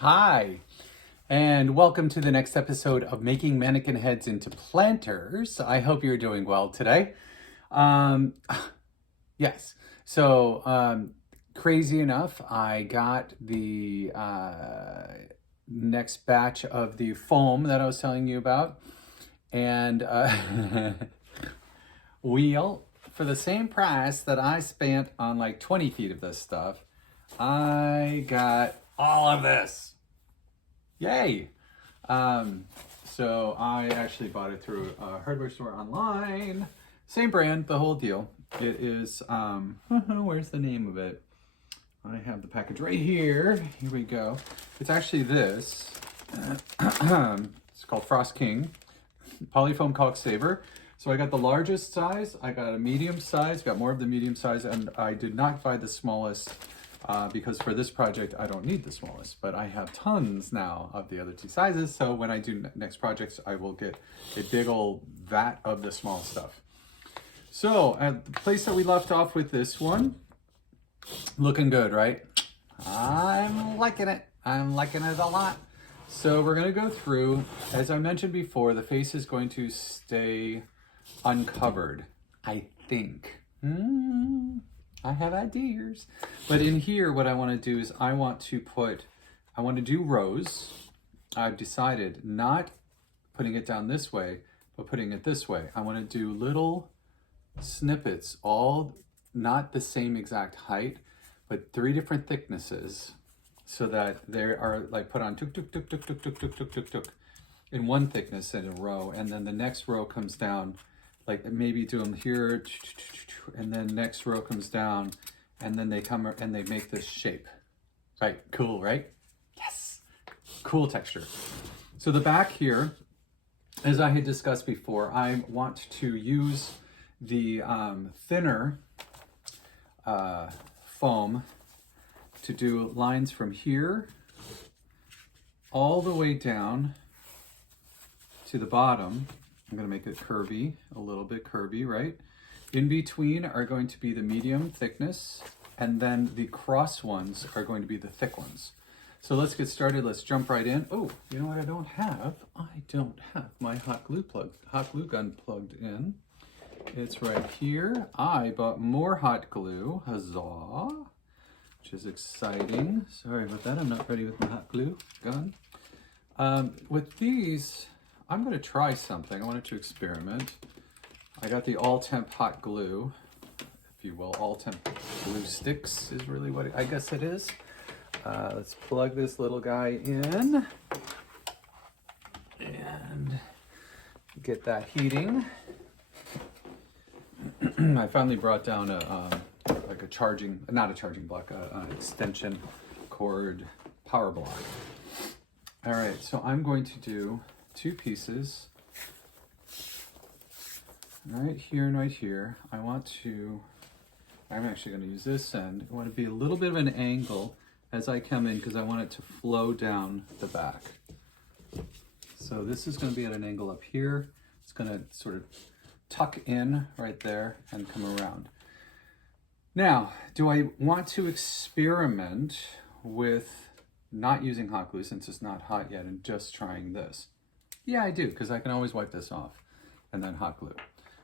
Hi, and welcome to the next episode of Making Mannequin Heads into Planters. I hope you're doing well today. Um, yes, so crazy enough, I got the next batch of the foam that I was telling you about, and wheel for the same price that I spent on like 20 feet of this stuff. I got all of this. Yay! So I actually bought it through a hardware store online. Same brand, the whole deal. It is, where's the name of it? I have the package right here. Here we go. It's actually this. It's called Frost King Polyfoam Caulk Saver. So I got the largest size, I got a medium size, got more of the medium size, and I did not buy the smallest because for this project I don't need the smallest, but I have tons now of the other two sizes. So when I do next projects, I will get a big old vat of the small stuff. So at the place that we left off with this one, looking good, right? I'm liking it. I'm liking it a lot. So we're gonna go through, as I mentioned before, the face is going to stay uncovered, I think. I have ideas. But in here, what I want to do is I want to do rows. I've decided not putting it down this way, but putting it this way. I want to do little snippets, all not the same exact height, but 3 different thicknesses, so that they are like put on tuk tuk tuk tuk tuk tuk tuk tuk tuk tuk in one thickness in a row, and then the next row comes down, like maybe do them here, and then next row comes down, and then they come and they make this shape. Right, cool, right? Yes, cool texture. So the back here, as I had discussed before, I want to use the thinner foam to do lines from here all the way down to the bottom. I'm going to make it curvy, a little bit curvy, right? In between are going to be the medium thickness, and then the cross ones are going to be the thick ones. So let's get started. Let's jump right in. Oh, you know what I don't have? I don't have my hot glue gun plugged in. It's right here. I bought more hot glue, huzzah, which is exciting. Sorry about that, I'm not ready with my hot glue gun. With these, I'm going to try something. I wanted to experiment. I got the all-temp hot glue, if you will. All-temp glue sticks is really what I guess it is. Let's plug this little guy in and get that heating. I finally brought down like a charging, not a charging block, an extension cord power block. All right, so I'm going to do 2 pieces right here and right here. I'm actually going to use this end. I want to be a little bit of an angle as I come in because I want it to flow down the back. So this is going to be at an angle up here. It's going to sort of tuck in right there and come around. Now, do I want to experiment with not using hot glue since it's not hot yet and just trying this? Yeah, I do, because I can always wipe this off and then hot glue.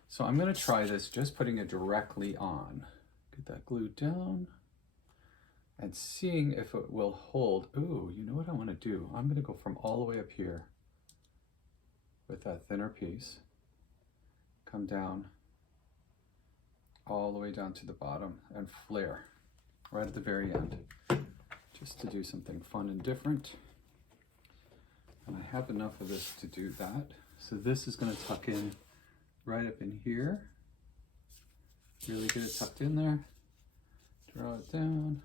So I'm going to try this, just putting it directly on. Get that glue down and seeing if it will hold. Ooh, you know what I want to do? I'm going to go from all the way up here with that thinner piece, come down all the way down to the bottom and flare right at the very end, just to do something fun and different. And I have enough of this to do that. So this is going to tuck in right up in here. Really get it tucked in there. Draw it down.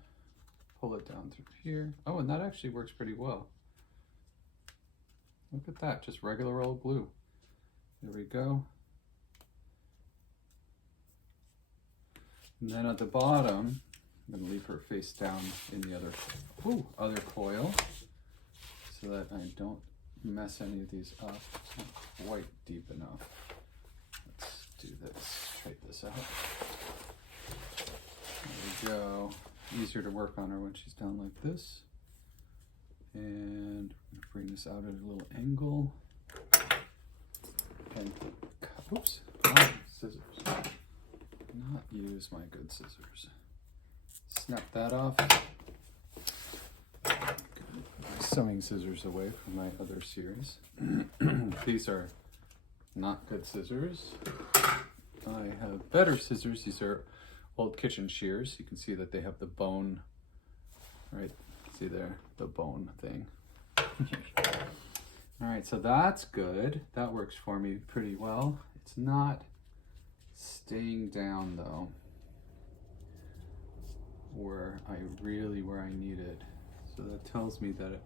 Pull it down through here. Oh, and that actually works pretty well. Look at that, just regular old glue. There we go. And then at the bottom, I'm going to leave her face down in the other coil so that I don't mess any of these up. It's not quite deep enough. Let's do this, straighten this out. There we go. Easier to work on her when she's down like this. And bring this out at a little angle. And oops, scissors. Not use my good scissors. Snap that off. Sewing scissors away from my other series. These are not good scissors. I have better scissors. These are old kitchen shears. You can see that they have the bone, right? See there, the bone thing. All right, so that's good. That works for me pretty well. It's not staying down though, where I need it. So that tells me that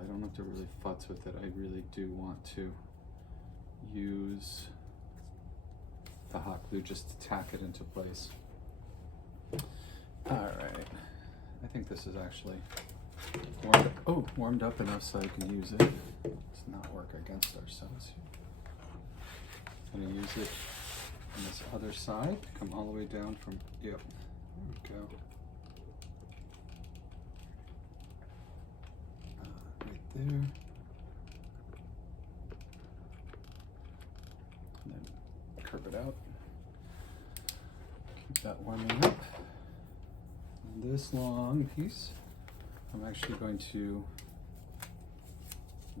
I don't have to really futz with it. I really do want to use the hot glue just to tack it into place. All right, I think this is actually warmed up enough so I can use it. Let's not work against ourselves here. I'm gonna use it on this other side, come all the way down from, yep, there we go. Right there. And then curve it out. Keep that warming up. And this long piece, I'm actually going to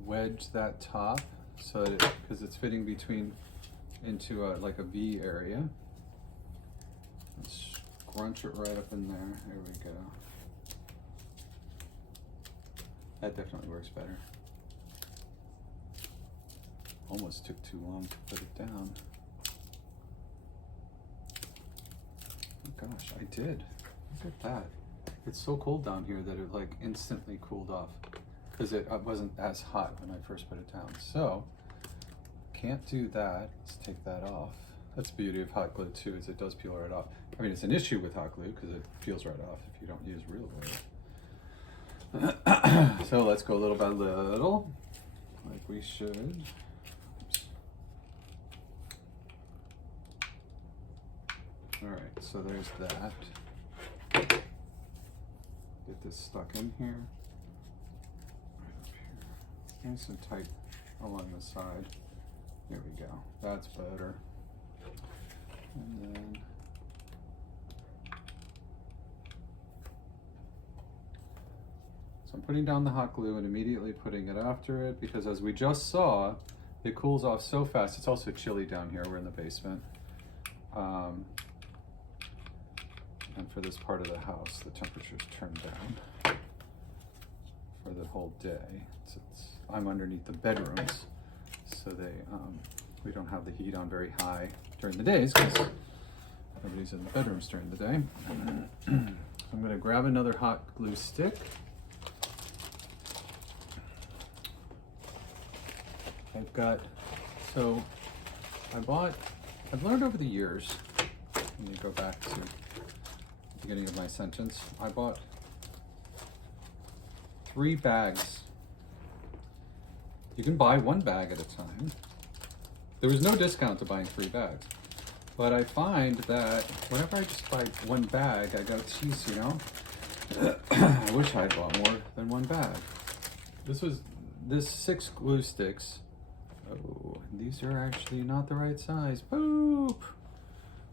wedge that top so that because it's fitting between into like a V area. Let's scrunch it right up in there. There we go. That definitely works better. Almost took too long to put it down. Oh gosh, I did. Look at that. It's so cold down here that it like instantly cooled off because it wasn't as hot when I first put it down. So can't do that. Let's take that off. That's the beauty of hot glue too, is it does peel right off. I mean, it's an issue with hot glue because it peels right off if you don't use real glue. So let's go little by little, like we should. Oops. All right, so there's that. Get this stuck in here. Right up here. Nice and tight along the side. There we go. That's better. And then so I'm putting down the hot glue and immediately putting it after it because as we just saw, it cools off so fast. It's also chilly down here. We're in the basement. And for this part of the house, the temperature's turned down for the whole day. I'm underneath the bedrooms, so we don't have the heat on very high during the days because nobody's in the bedrooms during the day. I'm going to grab another hot glue stick. I've learned over the years, let me go back to the beginning of my sentence, I bought 3 bags. You can buy 1 bag at a time. There was no discount to buying 3 bags. But I find that whenever I just buy 1 bag, I go, geez, you know, I wish I'd bought more than 1 bag. This 6 glue sticks. Oh, these are actually not the right size. Boop!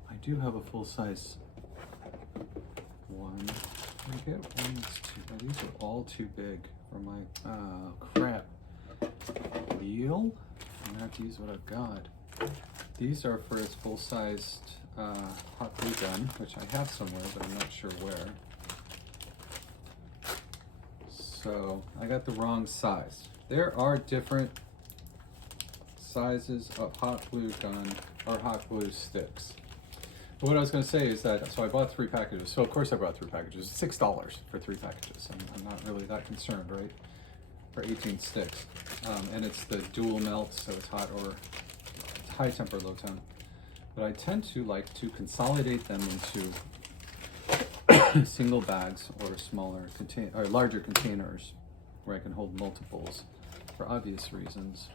I do have a full size one. I get one that's too big. These are all too big for my, crap. Wheel? I'm gonna have to use what I've got. These are for its full-sized hot glue gun, which I have somewhere, but I'm not sure where. So I got the wrong size. There are different sizes of hot glue gun or hot glue sticks. But what I was going to say is that, so I bought 3 packages. So of course I bought 3 packages. $6 for 3 packages. I'm not really that concerned, right? For 18 sticks. And it's the dual melt, so it's hot or high temp or low temp. But I tend to like to consolidate them into single bags or smaller or larger containers where I can hold multiples for obvious reasons.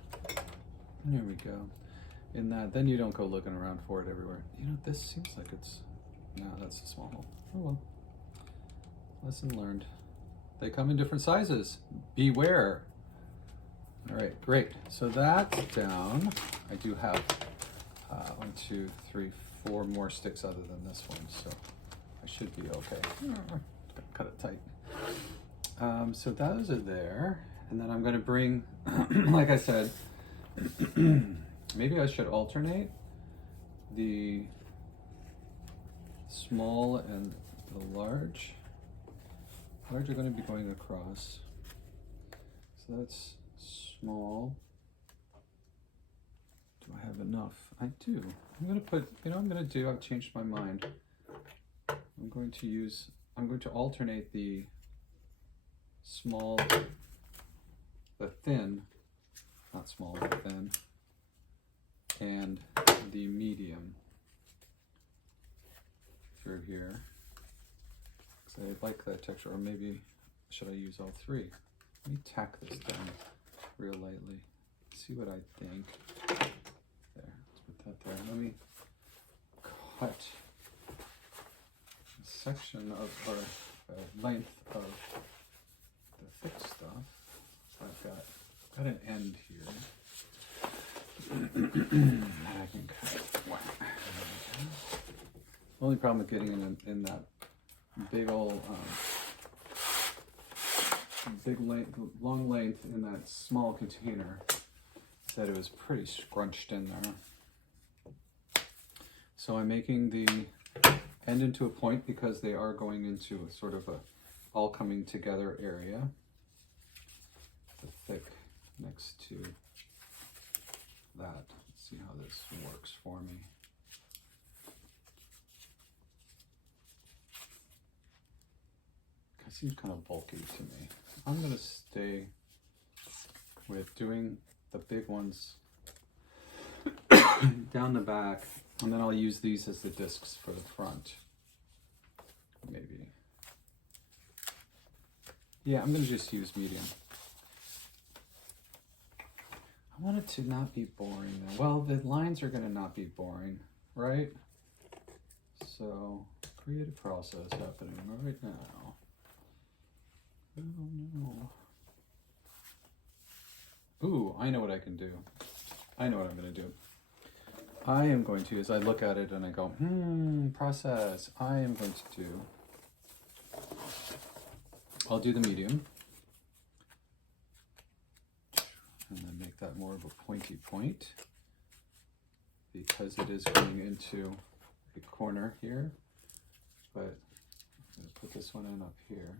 There we go. In that, then you don't go looking around for it everywhere. You know, this seems like it's, no, that's a small hole. Oh well. Lesson learned. They come in different sizes. Beware. All right, great. So that's down. I do have 1, 2, 3, 4 more sticks other than this one, so I should be okay. Cut it tight. So those are there, and then I'm going to bring, like I said, maybe I should alternate the small and the large. Large are going to be going across. So that's small. Do I have enough? I do. I'm going to put, you know what I'm going to do? I've changed my mind. I'm going to alternate the small, the thin, not small, but thin, and the medium through here. Because I like that texture, or maybe should I use all three? Let me tack this down real lightly. See what I think. There, let's put that there. Let me cut a section of, or length of the thick stuff. So I've got an end here. I can cut. Wow. Only problem with getting in that big old, long length in that small container is that it was pretty scrunched in there. So I'm making the end into a point because they are going into a sort of a all coming together area. The thick next to that. Let's see how this works for me. It seems kind of bulky to me. I'm going to stay with doing the big ones down the back, and then I'll use these as the discs for the front. Maybe. Yeah, I'm going to just use medium. I want it to not be boring. Well, the lines are going to not be boring, right? So, creative process happening right now. Oh no. Ooh, I know what I can do. I know what I'm going to do. I am going to, as I look at it and I go, process, I am going to do, I'll do the medium. And then make that more of a pointy point because it is going into a corner here. But I'm going to put this one in up here.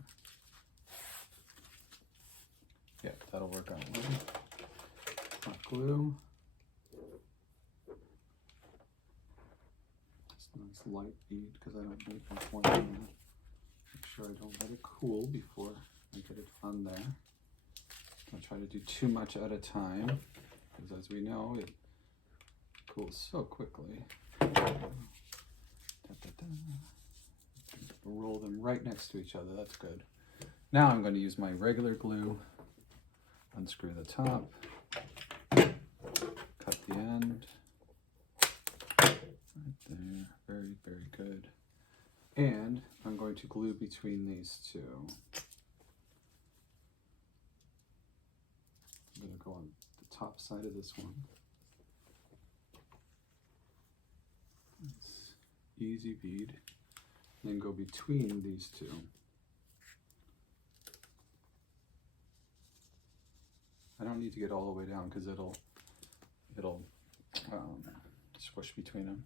Yeah, that'll work out well. Hot glue. This nice light bead because I don't make my point in. Make sure I don't let it cool before I get it on there. Don't try to do too much at a time because, as we know, it cools so quickly. Roll them right next to each other. That's good. Now I'm going to use my regular glue. Unscrew the top, cut the end, right there, very, very good. And I'm going to glue between these two. I'm going to go on the top side of this one. Nice, easy bead, and then go between these two. I don't need to get all the way down because it'll squish between them.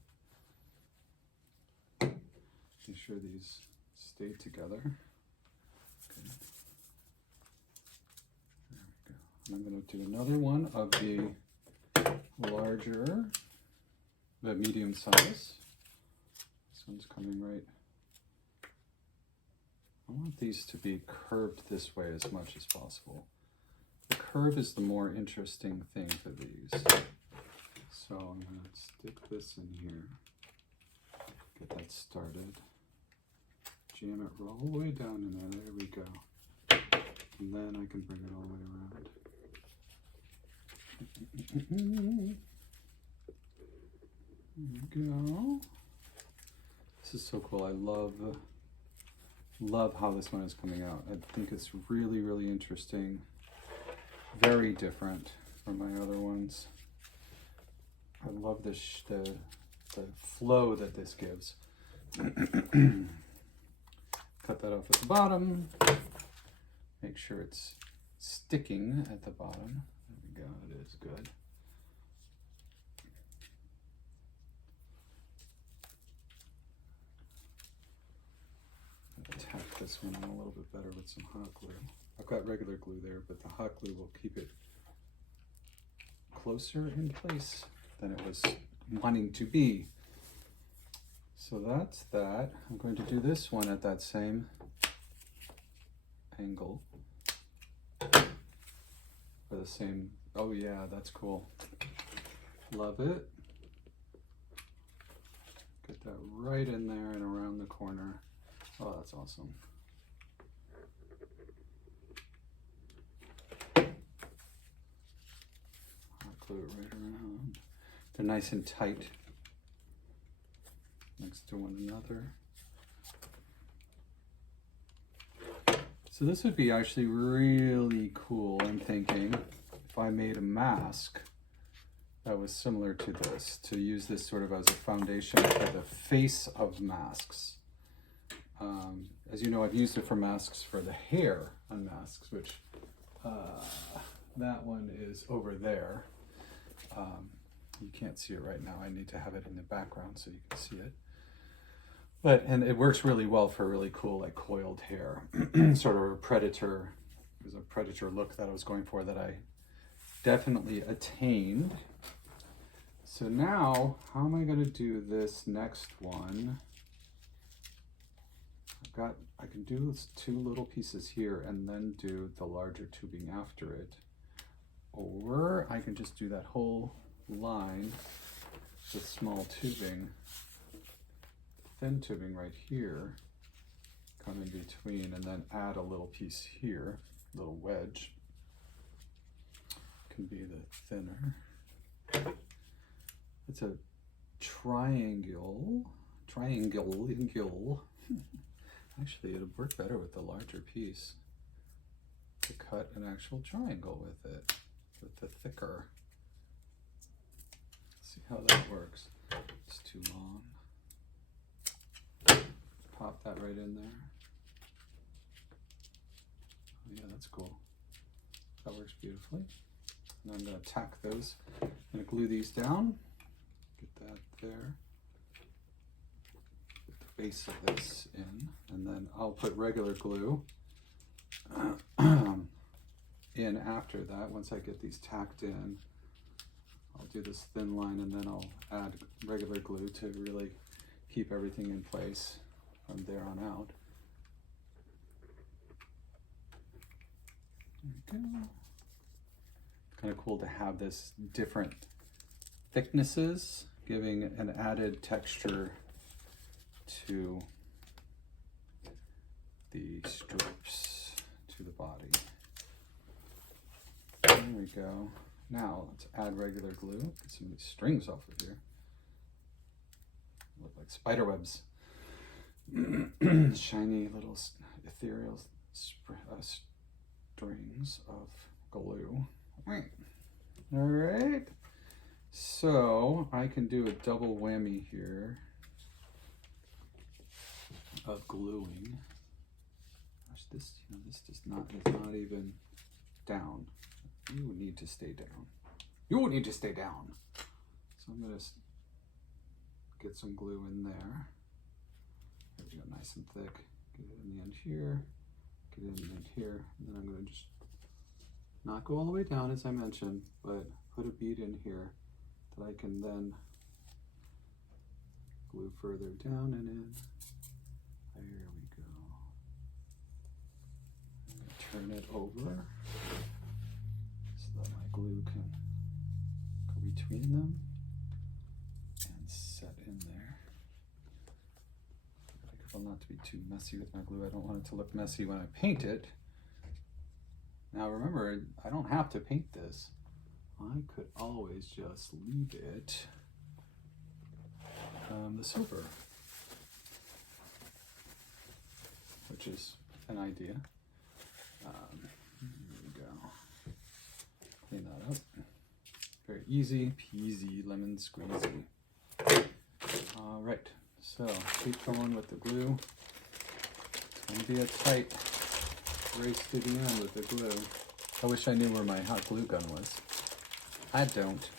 Make sure these stay together. Okay. There we go. And I'm going to do another one of the larger, the medium size. This one's coming right. I want these to be curved this way as much as possible. The curve is the more interesting thing for these. So I'm going to stick this in here, get that started, jam it all the way down in there, there we go. And then I can bring it all the way around. There we go. This is so cool. I love love how this one is coming out. I think it's really, really interesting. Very different from my other ones. I love this, the flow that this gives. Cut that off at the bottom. Make sure it's sticking at the bottom. There we go, it is good. Tack this one on a little bit better with some hot glue. I've got regular glue there, but the hot glue will keep it closer in place than it was wanting to be. So that's that. I'm going to do this one at that same angle. For the same, oh yeah, that's cool. Love it. Get that right in there and around the corner. Oh, that's awesome. I'll glue it right around. They're nice and tight next to one another. So this would be actually really cool, I'm thinking, if I made a mask that was similar to this, to use this sort of as a foundation for the face of masks. As you know, I've used it for masks for the hair on masks, which that one is over there. You can't see it right now. I need to have it in the background so you can see it. And it works really well for really cool, like coiled hair, sort of a predator. It was a predator look that I was going for that I definitely attained. So now, how am I going to do this next one? I can do two little pieces here and then do the larger tubing after it. Or I can just do that whole line with small tubing, thin tubing right here, come in between, and then add a little piece here, little wedge. Can be the thinner. It's a triangle. Actually, it'll work better with the larger piece to cut an actual triangle with it, with the thicker. Let's see how that works. It's too long. Pop that right in there. Oh, yeah, that's cool. That works beautifully. And I'm going to tack those. I'm going to glue these down. Get that there. Put the base of this in. And then I'll put regular glue in after that. Once I get these tacked in, I'll do this thin line and then I'll add regular glue to really keep everything in place from there on out. There we go. Kind of cool to have this different thicknesses, giving an added texture to the strips, to the body. There we go. Now let's add regular glue. Get some of these strings off of here. Look like spider webs. Shiny little ethereal strings of glue. All right, so I can do a double whammy here of gluing. Gosh, this is not even down. You need to stay down. You need to stay down. So I'm gonna get some glue in there. There we go, nice and thick. Get it in the end here. Get it in the end here, and then I'm gonna just not go all the way down as I mentioned, but put a bead in here that I can then glue further down and in. There we go. I'm gonna turn it over so that my glue can go between them and set in there. Be careful not to be too messy with my glue. I don't want it to look messy when I paint it. Now remember, I don't have to paint this. I could always just leave it the silver, which which is an idea. Here we go. Clean that up. Very easy peasy, lemon squeezy. All right, so keep going with the glue. It's going to be a tight race to the end with the glue. I wish I knew where my hot glue gun was. I don't.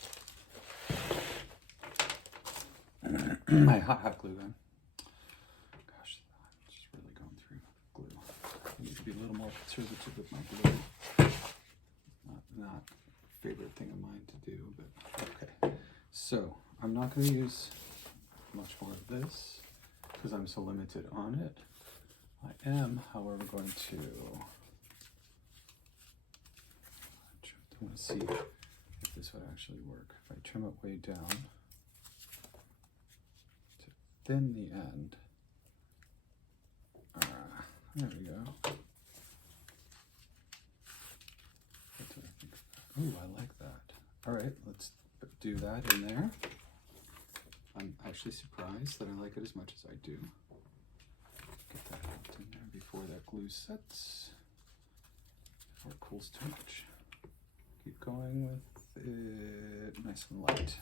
My hot glue gun. Gosh, I'm just really going through glue. I need to be a little more conservative with my glue. Not a favorite thing of mine to do, but okay. So I'm not going to use much more of this because I'm so limited on it. I am, however, going to see if this would actually work. If I trim it way down to thin the end. There we go. What do I think? Oh, I like that. All right, let's do that in there. I'm actually surprised that I like it as much as I do. Get that out in there before that glue sets, before it cools too much. Keep going with it nice and light,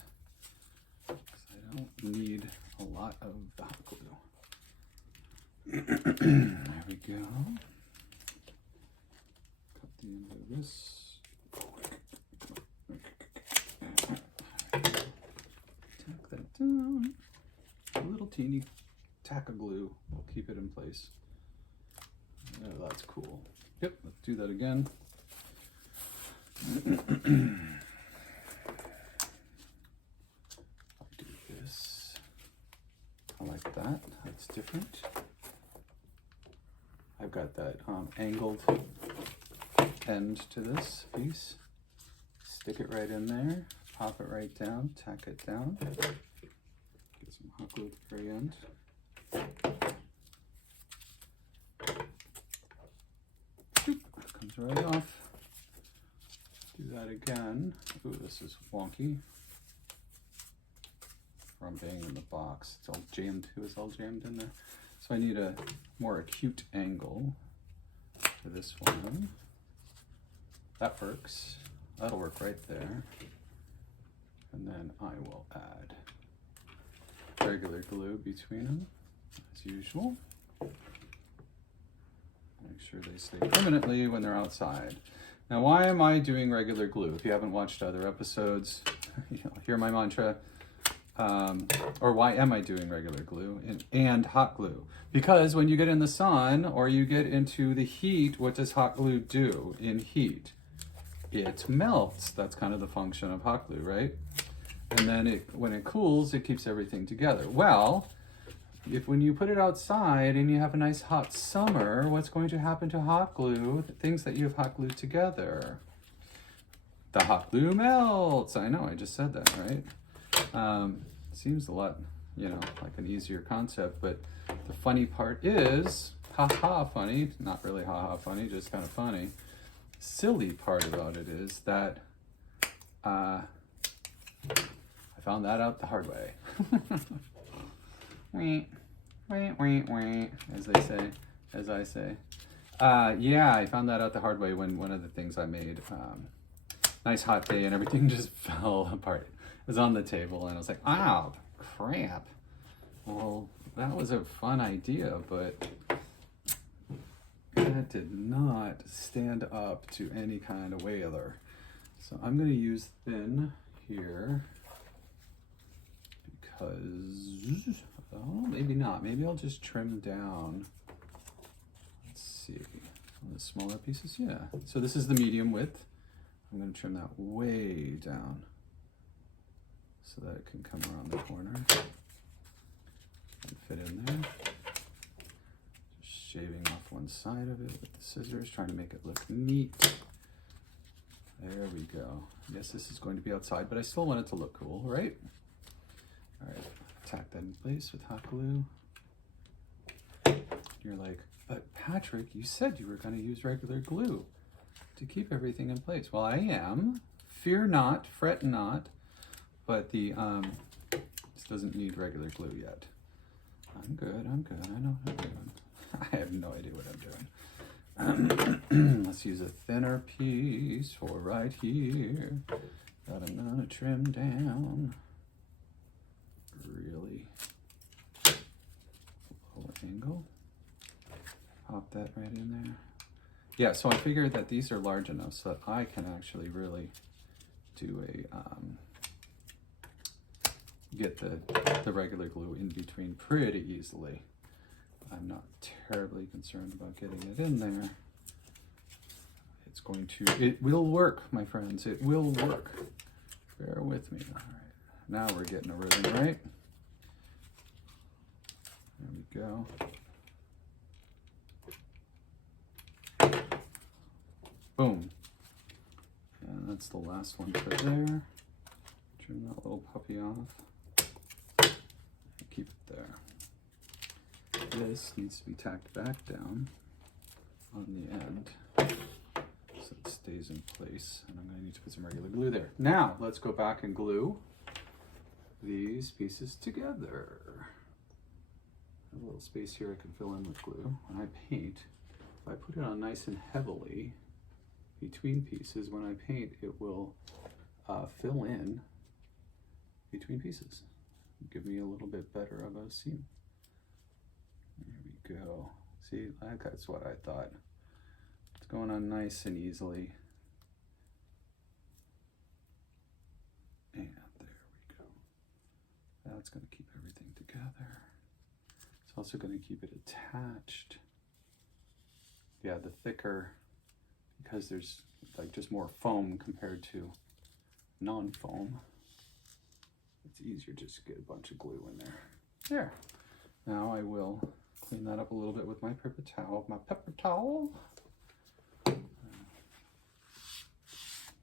because I don't need a lot of the hot glue. There we go. Cut the end of this. Tack that down. A little teeny tack of glue will keep it in place. Oh, that's cool. Yep, let's do that again. I'll do this. I like that. That's different. I've got that angled end to this piece. Stick it right in there. Pop it right down. Tack it down. Get some hot glue at the very end. Comes right off. Do that again. Ooh, this is wonky. From being in the box. It's all jammed. It was all jammed in there. So I need a more acute angle for this one. That works. That'll work right there. And then I will add regular glue between them, as usual. Make sure they stay permanently when they're outside. Now, why am I doing regular glue? If you haven't watched other episodes, you'll hear my mantra. Or why am I doing regular glue and hot glue? Because when you get in the sun or you get into the heat, what does hot glue do in heat? It melts. That's kind of the function of hot glue, right? And then when it cools, it keeps everything together. Well, when you put it outside and you have a nice hot summer, what's going to happen to hot glue? The things that you have hot glued together. The hot glue melts. I know, I just said that, right? Seems a lot, like an easier concept, but the funny part is, haha funny, not really haha funny, just kind of funny. Silly part about it is that I found that out the hard way. As I say. Yeah, I found that out the hard way when one of the things I made, nice hot day and everything just fell apart. It was on the table and I was like, "Ow, crap." Well, that was a fun idea, but that did not stand up to any kind of whaler. So I'm going to use thin here because, oh, maybe not. Maybe I'll just trim down. Let's see. On the smaller pieces, yeah. So this is the medium width. I'm going to trim that way down so that it can come around the corner and fit in there. Just shaving off one side of it with the scissors, trying to make it look neat. There we go. Yes, this is going to be outside, but I still want it to look cool, right? All right, tack that in place with hot glue. You're like, but Patrick, you said you were going to use regular glue to keep everything in place. Well, I am. Fear not, fret not. But this doesn't need regular glue yet. I'm good, I know what I'm doing. I have no idea what I'm doing. Let's use a thinner piece for right here that I'm gonna trim down really low angle. Pop that right in there. Yeah, so I figured that these are large enough so that I can actually really do a get the regular glue in between pretty easily. I'm not terribly concerned about getting it in there. It will work, my friends. It will work. Bear with me. All right, now we're getting a rhythm, right? There we go. Boom. And that's the last one for there. Trim that little puppy off. Keep it there. This needs to be tacked back down on the end so it stays in place. And I'm going to need to put some regular glue there. Now, let's go back and glue these pieces together. A little space here I can fill in with glue. When I paint, if I put it on nice and heavily between pieces, when I paint, it will fill in between pieces. Give me a little bit better of a seam. There we go. See, that's what I thought. It's going on nice and easily. And there we go. That's going to keep everything together. It's also going to keep it attached. Yeah, the thicker, because there's like just more foam compared to non-foam, it's easier just to get a bunch of glue in there. There. Now I will clean that up a little bit with my paper towel.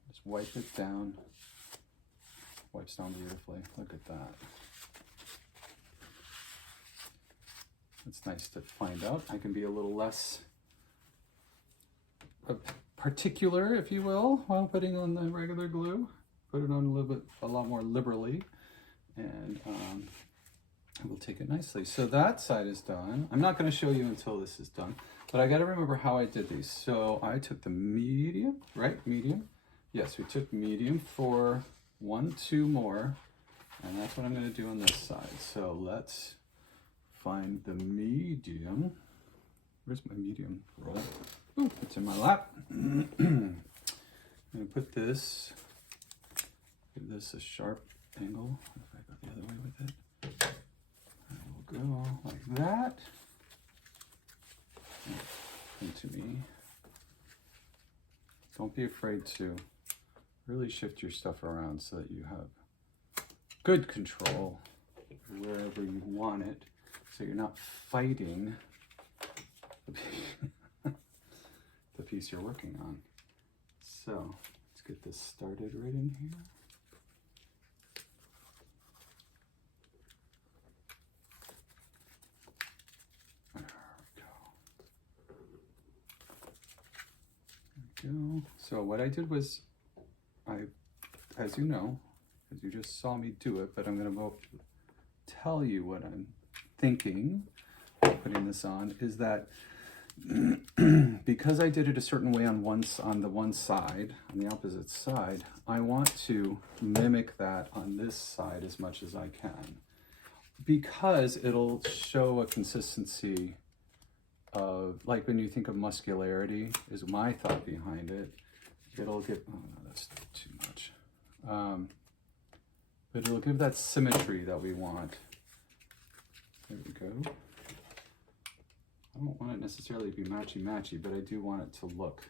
Just wipe it down. Wipes down beautifully. Look at that. It's nice to find out. I can be a little less particular, if you will, while putting on the regular glue. Put it on a lot more liberally, and we'll take it nicely. So that side is done. I'm not going to show you until this is done, but I got to remember how I did these. So I took the medium, right? Medium. Yes, we took medium for 1, 2 more, and that's what I'm going to do on this side. So let's find the medium. Where's my medium roll? Ooh, it's in my lap. I'm going to put this, give this a sharp angle. If I go the other way with it, I will go like that. Come to me. Don't be afraid to really shift your stuff around so that you have good control wherever you want it, so you're not fighting the piece you're working on. So let's get this started right in here. There we go. So what I did was, as you know, as you just saw me do it, but I'm going to tell you what I'm thinking putting this on, is that because I did it a certain way on the one side, on the opposite side, I want to mimic that on this side as much as I can, because it'll show a consistency of, like when you think of muscularity, is my thought behind it. It'll give, oh no, that's too much. But it'll give that symmetry that we want. There we go. I don't want it necessarily to be matchy-matchy, but I do want it to look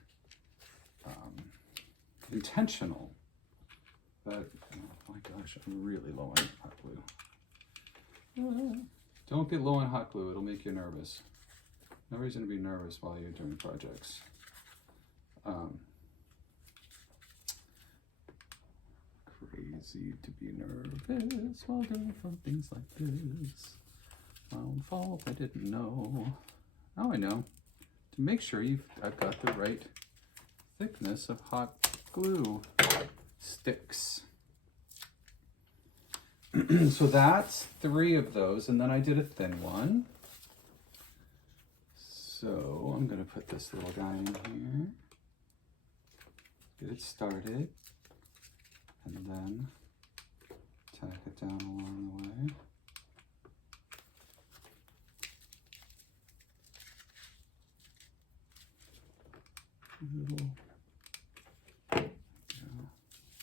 intentional. But, oh my gosh, I'm really low on hot glue. Don't get low on hot glue, it'll make you nervous. No reason to be nervous while you're doing projects. Crazy to be nervous while doing fun things like this. My own fault, I didn't know. Now I know. To make sure I've got the right thickness of hot glue sticks. So that's 3 of those, and then I did a thin one. So I'm going to put this little guy in here, get it started, and then tack it down along the way. I'm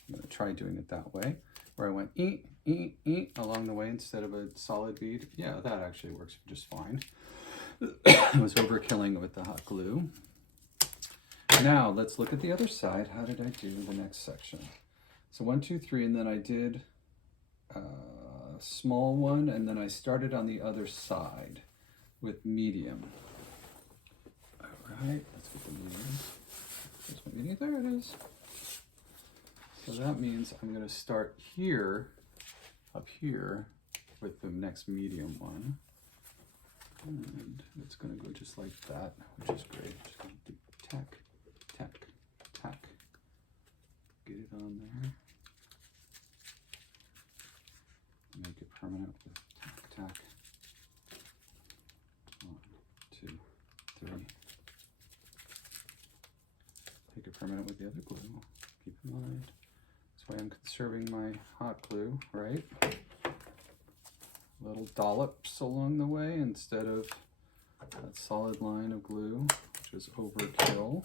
going to try doing it that way, where I went along the way instead of a solid bead. Yeah, that actually works just fine. I was overkilling it with the hot glue. Now let's look at the other side. How did I do the next section? So 1, 2, 3, and then I did a small one, and then I started on the other side with medium. All right, let's get the medium. There's my medium. There it is. So that means I'm going to start here, up here, with the next medium one. And it's going to go just like that, which is great. Just going to do tack, tack, tack. Get it on there. Make it permanent with tack, tack. 1, 2, 3. Make it permanent with the other glue. Keep in mind. That's why I'm conserving my hot glue, right? Little dollops along the way instead of that solid line of glue, which is overkill.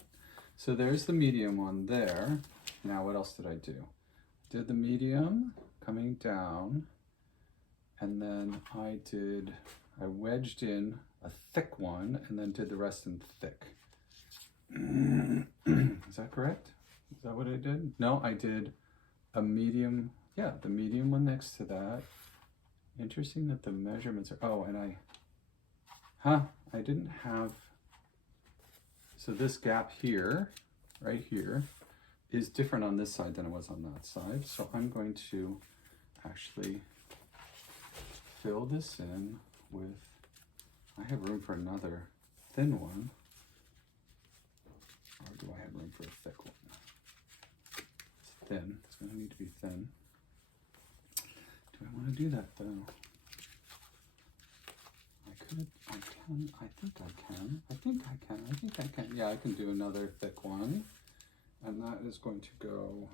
So there's the medium one there. Now what else did I do? Did the medium coming down, and then I wedged in a thick one and then did the rest in thick. Is that correct? Is that what I did? No, I did a medium, yeah, the medium one next to that. Interesting that the measurements are, oh, and I didn't have, so this gap here, right here, is different on this side than it was on that side. So I'm going to actually fill this in with, I have room for another thin one, or do I have room for a thick one? It's thin, it's going to need to be thin. Do I want to do that though? I think I can. Yeah, I can do another thick one. And that is going to go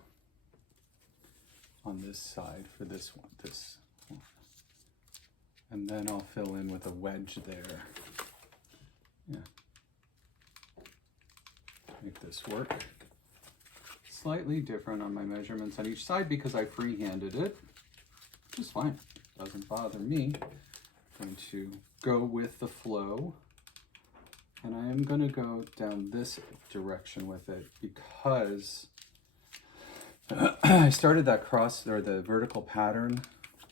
on this side for this one, And then I'll fill in with a wedge there. Yeah. Make this work. Slightly different on my measurements on each side because I freehanded it. Just fine, doesn't bother me. I'm going to go with the flow, and I am going to go down this direction with it because I started that cross or the vertical pattern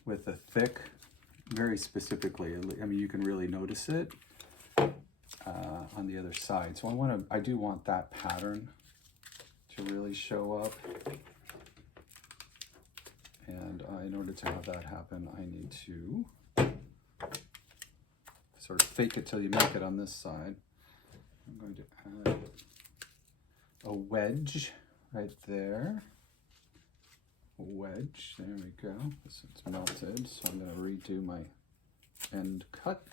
with the thick very specifically. I mean, you can really notice it on the other side. So I do want that pattern to really show up. And in order to have that happen, I need to sort of fake it till you make it on this side. I'm going to add a wedge right there. A wedge, there we go. This is melted, so I'm going to redo my end cut.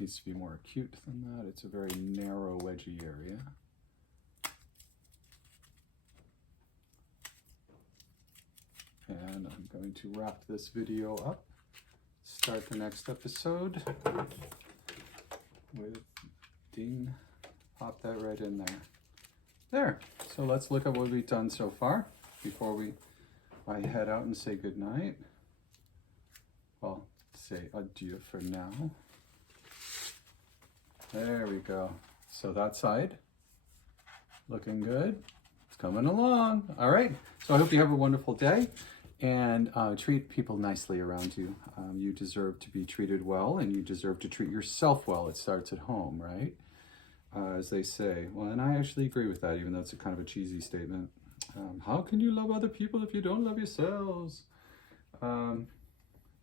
Needs to be more acute than that. It's a very narrow, wedgy area. And I'm going to wrap this video up, start the next episode with ding, pop that right in there. There, so let's look at what we've done so far before I head out and say goodnight. Well, say adieu for now. There we go. So that side, looking good. It's coming along. All right, so I hope you have a wonderful day. And treat people nicely around you. You deserve to be treated well, and you deserve to treat yourself well. It starts at home, right? As they say. Well, and I actually agree with that, even though it's a kind of a cheesy statement. How can you love other people if you don't love yourselves? You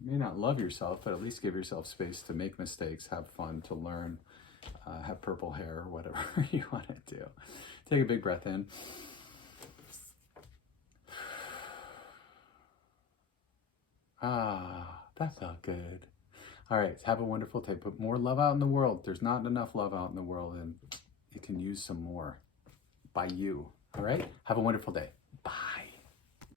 may not love yourself, but at least give yourself space to make mistakes, have fun, to learn, have purple hair, whatever you want to do. Take a big breath in. Ah, that felt good. All right, have a wonderful day. Put more love out in the world. There's not enough love out in the world, and it can use some more by you. All right, have a wonderful day.